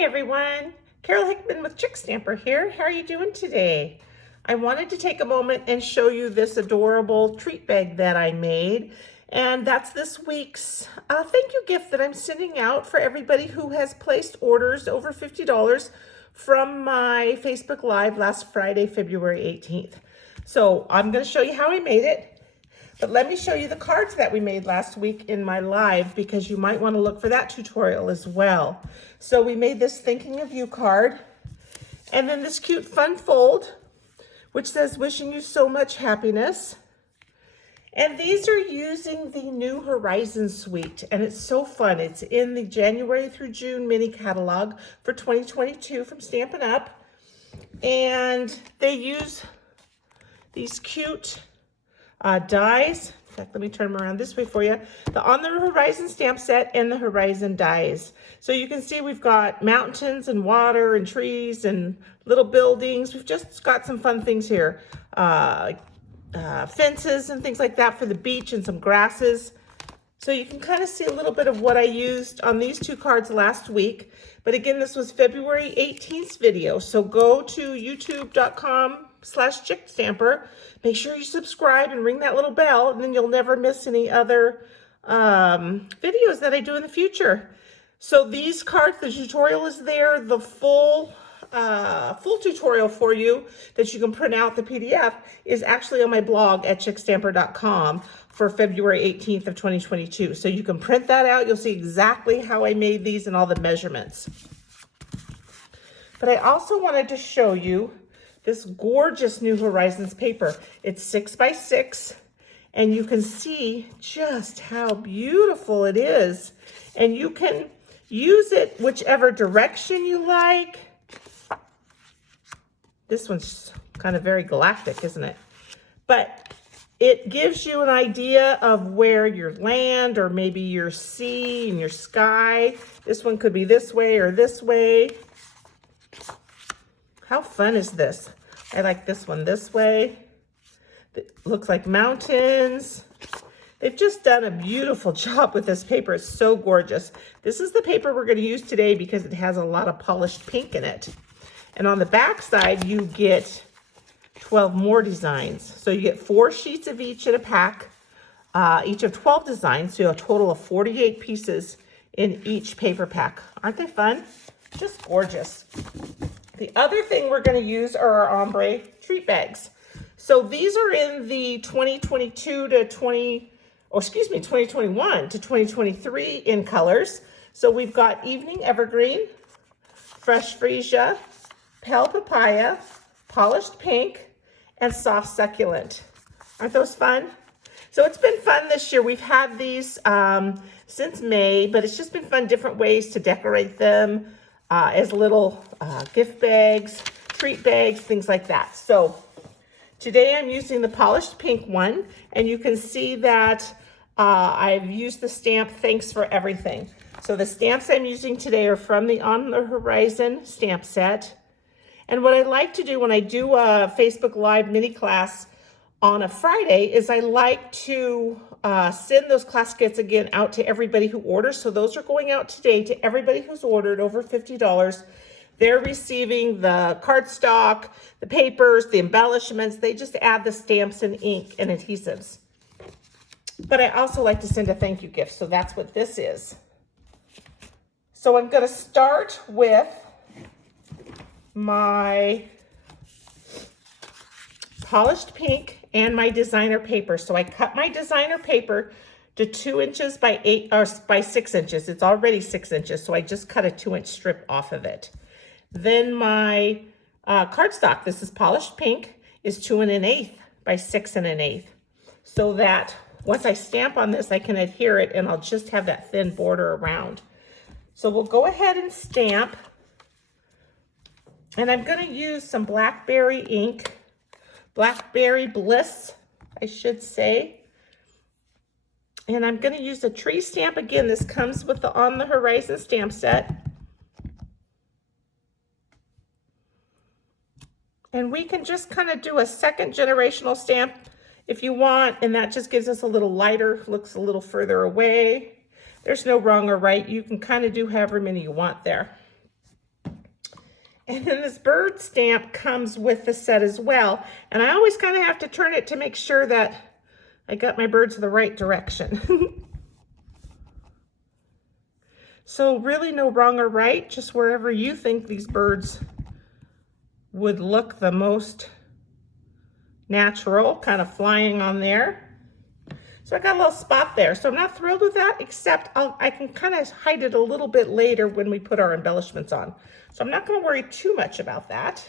Hi everyone, Carol Hickman with Chickstamper here. How are you doing today? I wanted to take a moment and show you this adorable treat bag that I made. And that's this week's thank you gift that I'm sending out for everybody who has placed orders over $50 from my Facebook Live last Friday, February 18th. So I'm going to show you how I made it. But let me show you the cards that we made last week in my live, because you might want to look for that tutorial as well. So we made this thinking of you card, and then this cute fun fold, which says wishing you so much happiness. And these are using the New Horizons suite, and it's so fun. It's in the January through June mini catalog for 2022 from Stampin' Up. And they use these cute dies. In fact, let me turn them around this way for you. The On the Horizon stamp set and the Horizon dies. So you can see we've got mountains and water and trees and little buildings. We've just got some fun things here. Fences and things like that for the beach, and some grasses. So you can kind of see a little bit of what I used on these two cards last week. But again, this was February 18th video. So go to youtube.com/Chickstamper. Make sure you subscribe and ring that little bell, and then you'll never miss any other videos that I do in the future. So these cards, the tutorial is there. The full tutorial for you that you can print out, the PDF, is actually on my blog at chickstamper.com for February 18th of 2022. So you can print that out. You'll see exactly how I made these and all the measurements. But I also wanted to show you this gorgeous New Horizons paper. It's 6 by 6, and you can see just how beautiful it is. And you can use it whichever direction you like. This one's kind of very galactic, isn't it? But it gives you an idea of where your land, or maybe your sea and your sky. This one could be this way or this way. How fun is this? I like this one this way. It looks like mountains. They've just done a beautiful job with this paper. It's so gorgeous. This is the paper we're going to use today because it has a lot of polished pink in it. And on the back side, you get 12 more designs. So you get 4 sheets of each in a pack, each of 12 designs, so a total of 48 pieces in each paper pack. Aren't they fun? Just gorgeous. The other thing we're going to use are our Ombre treat bags. So these are in the 2021 to 2023 in colors. So we've got Evening Evergreen, Fresh Freesia, Pale Papaya, Polished Pink, and Soft Succulent. Aren't those fun? So it's been fun this year. We've had these since May, but it's just been fun, different ways to decorate them as little gift bags, treat bags, things like that. So today I'm using the Polished Pink one, and you can see that I've used the stamp Thanks for Everything. So the stamps I'm using today are from the On the Horizon stamp set. And what I like to do when I do a Facebook Live mini class on a Friday is I like to send those class kits again out to everybody who orders. So those are going out today to everybody who's ordered over $50. They're receiving the cardstock, the papers, the embellishments. They just add the stamps and ink and adhesives. But I also like to send a thank you gift. So that's what this is. So I'm going to start with my Polished Pink and my designer paper. So I cut my designer paper to 2 inches by 6 inches. It's already 6 inches, so I just cut a 2-inch strip off of it. Then my cardstock, this is Polished Pink, is 2 1/8 by 6 1/8. So that once I stamp on this, I can adhere it, and I'll just have that thin border around. So we'll go ahead and stamp. And I'm going to use some Blackberry ink, Blackberry Bliss, I should say. And I'm going to use a tree stamp. Again, this comes with the On the Horizon stamp set. And we can just kind of do a second generational stamp if you want, and that just gives us a little lighter, looks a little further away. There's no wrong or right. You can kind of do however many you want there. And then this bird stamp comes with the set as well. And I always kind of have to turn it to make sure that I got my birds the right direction. So really no wrong or right, just wherever you think these birds would look the most natural, kind of flying on there. So I got a little spot there. So I'm not thrilled with that, except I can kind of hide it a little bit later when we put our embellishments on. So I'm not going to worry too much about that.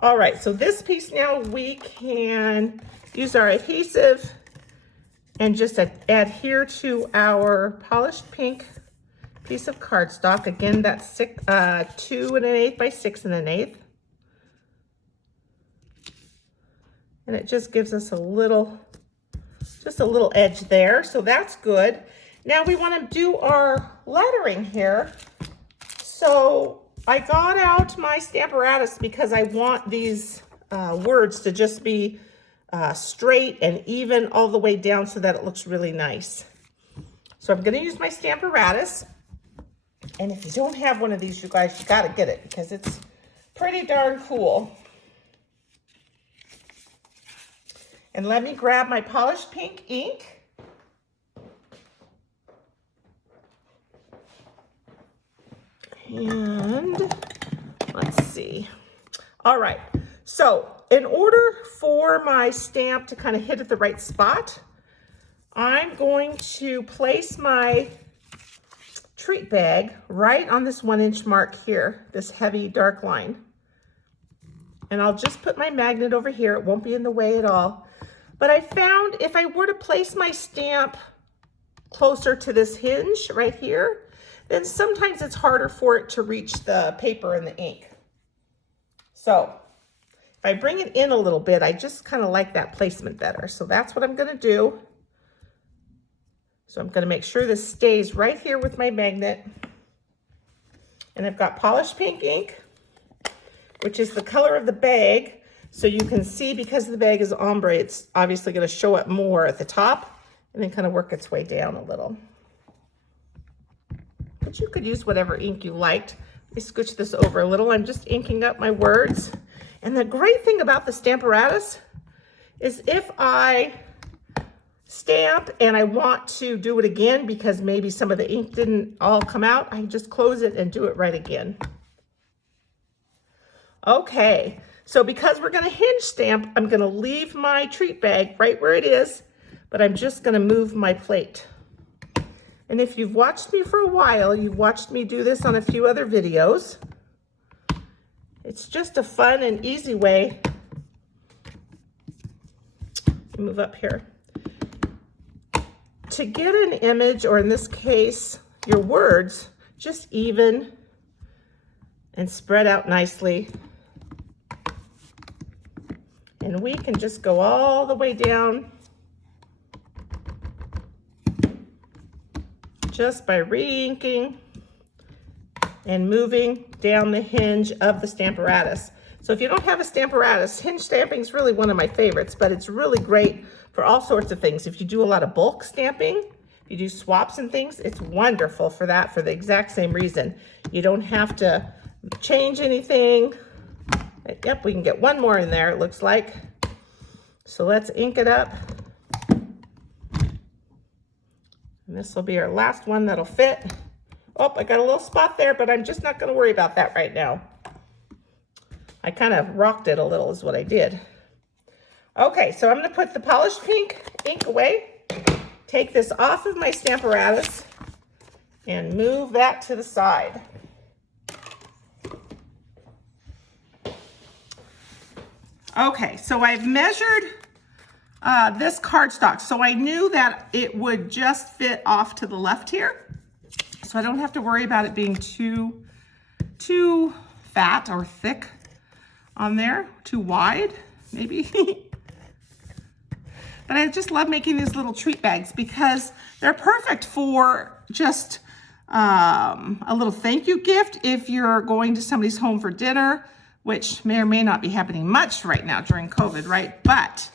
All right, so this piece now we can use our adhesive and just adhere to our polished pink piece of cardstock. Again, that's 2 1/8 by 6 1/8. And it just gives us just a little edge there. So that's good. Now we want to do our lettering here. So I got out my Stamparatus because I want these words to just be straight and even all the way down so that it looks really nice. So I'm going to use my Stamparatus. And if you don't have one of these, you guys, you got to get it because it's pretty darn cool. And let me grab my polished pink ink. And let's see. All right. So in order for my stamp to kind of hit at the right spot, I'm going to place my treat bag right on this 1-inch mark here, this heavy dark line. And I'll just put my magnet over here. It won't be in the way at all. But I found if I were to place my stamp closer to this hinge right here, then sometimes it's harder for it to reach the paper and the ink. So if I bring it in a little bit, I just kind of like that placement better. So that's what I'm going to do. So I'm going to make sure this stays right here with my magnet. And I've got polished pink ink, which is the color of the bag. So you can see because the bag is ombre, it's obviously going to show up more at the top and then kind of work its way down a little. But you could use whatever ink you liked. Let me scooch this over a little. I'm just inking up my words. And the great thing about the Stamparatus is if I stamp and I want to do it again because maybe some of the ink didn't all come out, I can just close it and do it right again. Okay, so because we're going to hinge stamp, I'm going to leave my treat bag right where it is, but I'm just going to move my plate. And if you've watched me for a while, you've watched me do this on a few other videos. It's just a fun and easy way. Move up here. To get an image, or in this case, your words, just even and spread out nicely. And we can just go all the way down just by re-inking and moving down the hinge of the Stamparatus. So if you don't have a Stamparatus, hinge stamping is really one of my favorites, but it's really great for all sorts of things. If you do a lot of bulk stamping, if you do swaps and things, it's wonderful for that for the exact same reason. You don't have to change anything. Yep, we can get one more in there, it looks like. So let's ink it up. And this will be our last one that'll fit. Oh, I got a little spot there, but I'm just not going to worry about that right now. I kind of rocked it a little is what I did. Okay, so I'm going to put the polished pink ink away, take this off of my Stamparatus, and move that to the side. Okay, so I've measured this cardstock, so I knew that it would just fit off to the left here. So I don't have to worry about it being too fat or thick on there, too wide, maybe. But I just love making these little treat bags because they're perfect for just a little thank you gift if you're going to somebody's home for dinner, which may or may not be happening much right now during COVID, right? But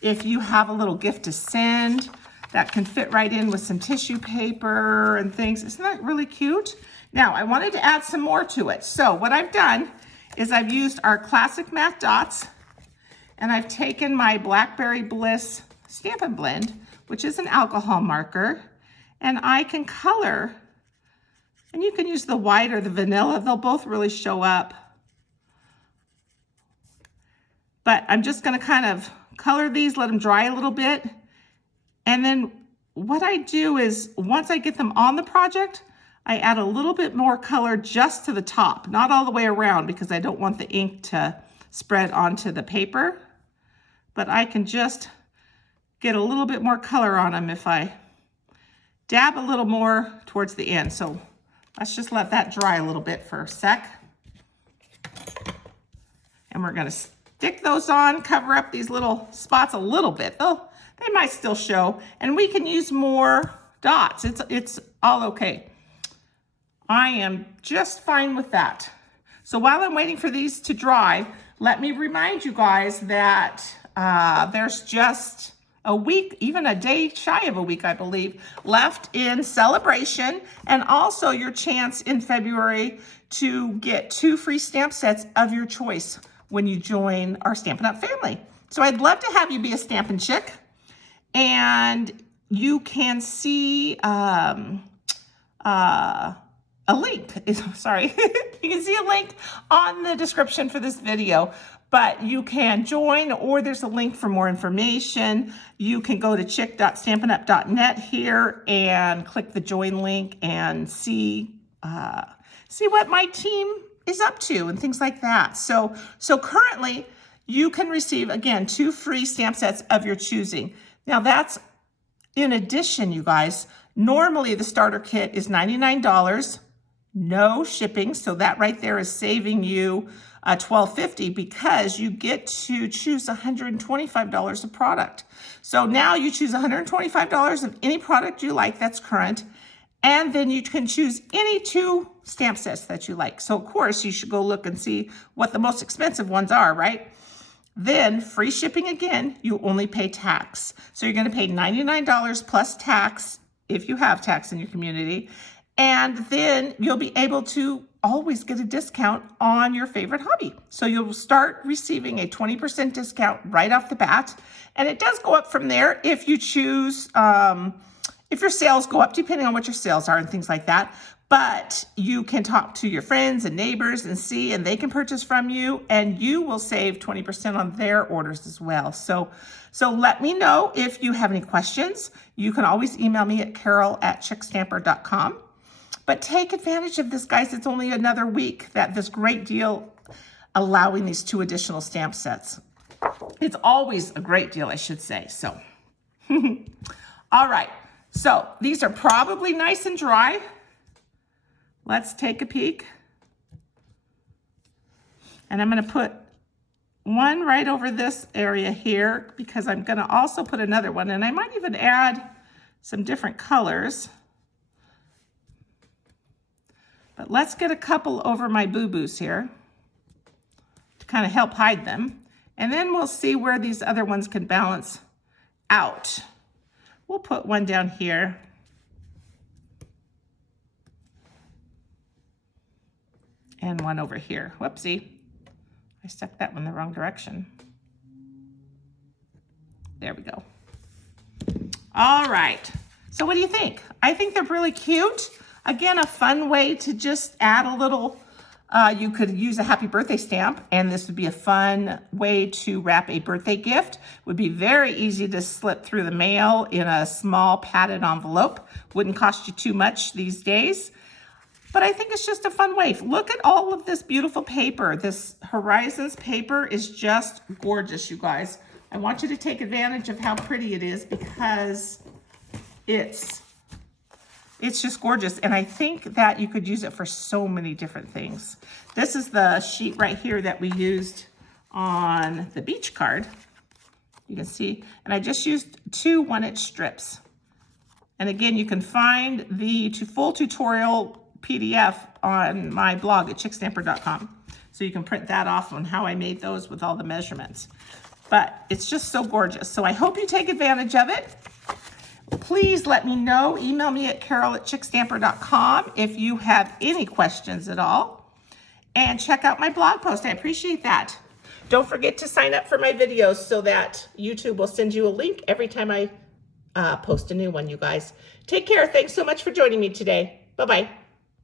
if you have a little gift to send, that can fit right in with some tissue paper and things. Isn't that really cute? Now, I wanted to add some more to it. So what I've done is I've used our classic matte dots, and I've taken my Blackberry Bliss Stampin' Blend, which is an alcohol marker, and I can color, and you can use the white or the vanilla. They'll both really show up. But I'm just gonna kind of color these, let them dry a little bit. And then what I do is, once I get them on the project, I add a little bit more color just to the top, not all the way around, because I don't want the ink to spread onto the paper. But I can just get a little bit more color on them if I dab a little more towards the end. So let's just let that dry a little bit for a sec. And we're gonna stick those on, cover up these little spots a little bit. Oh, they might still show, and we can use more dots. It's all okay. I am just fine with that. So while I'm waiting for these to dry, let me remind you guys that there's just a week, even a day shy of a week, I believe, left in celebration, and also your chance in February to get 2 free stamp sets of your choice when you join our Stampin' Up! Family. So I'd love to have you be a Stampin' Chick, and you can see a link, sorry, you can see a link on the description for this video, but you can join, or there's a link for more information. You can go to chick.stampinup.net here and click the join link and see what my team is up to and things like that. So currently you can receive, again, 2 free stamp sets of your choosing. Now that's in addition, you guys. Normally the starter kit is $99, no shipping. So that right there is saving you $12.50, because you get to choose $125 of product. So now you choose $125 of any product you like that's current, and then you can choose any 2 stamp sets that you like. So of course you should go look and see what the most expensive ones are, right? Then free shipping again, you only pay tax. So you're gonna pay $99 plus tax if you have tax in your community. And then you'll be able to always get a discount on your favorite hobby. So you'll start receiving a 20% discount right off the bat. And it does go up from there if you choose, if your sales go up, depending on what your sales are and things like that. But you can talk to your friends and neighbors and see, and they can purchase from you, and you will save 20% on their orders as well. So let me know if you have any questions. You can always email me at carol@chickstamper.com. But take advantage of this, guys. It's only another week that this great deal allowing these 2 additional stamp sets. It's always a great deal, I should say. So, all right. So these are probably nice and dry. Let's take a peek. And I'm going to put one right over this area here, because I'm going to also put another one, and I might even add some different colors. But let's get a couple over my boo-boos here to kind of help hide them. And then we'll see where these other ones can balance out. We'll put one down here. And one over here. Whoopsie. I stuck that one the wrong direction. There we go. All right. So what do you think? I think they're really cute. Again, a fun way to just add a little, you could use a happy birthday stamp, and this would be a fun way to wrap a birthday gift. Would be very easy to slip through the mail in a small padded envelope. Wouldn't cost you too much these days. But I think it's just a fun way. Look at all of this beautiful paper. This Horizons paper is just gorgeous, you guys. I want you to take advantage of how pretty it is, because it's just gorgeous. And I think that you could use it for so many different things. This is the sheet right here that we used on the beach card. You can see, and I just used 2 1-inch strips. And again, you can find the full tutorial PDF on my blog at chickstamper.com. So you can print that off on how I made those with all the measurements. But it's just so gorgeous. So I hope you take advantage of it. Please let me know. Email me at carol@chickstamper.com if you have any questions at all. And check out my blog post. I appreciate that. Don't forget to sign up for my videos so that YouTube will send you a link every time I post a new one, you guys. Take care. Thanks so much for joining me today. Bye-bye.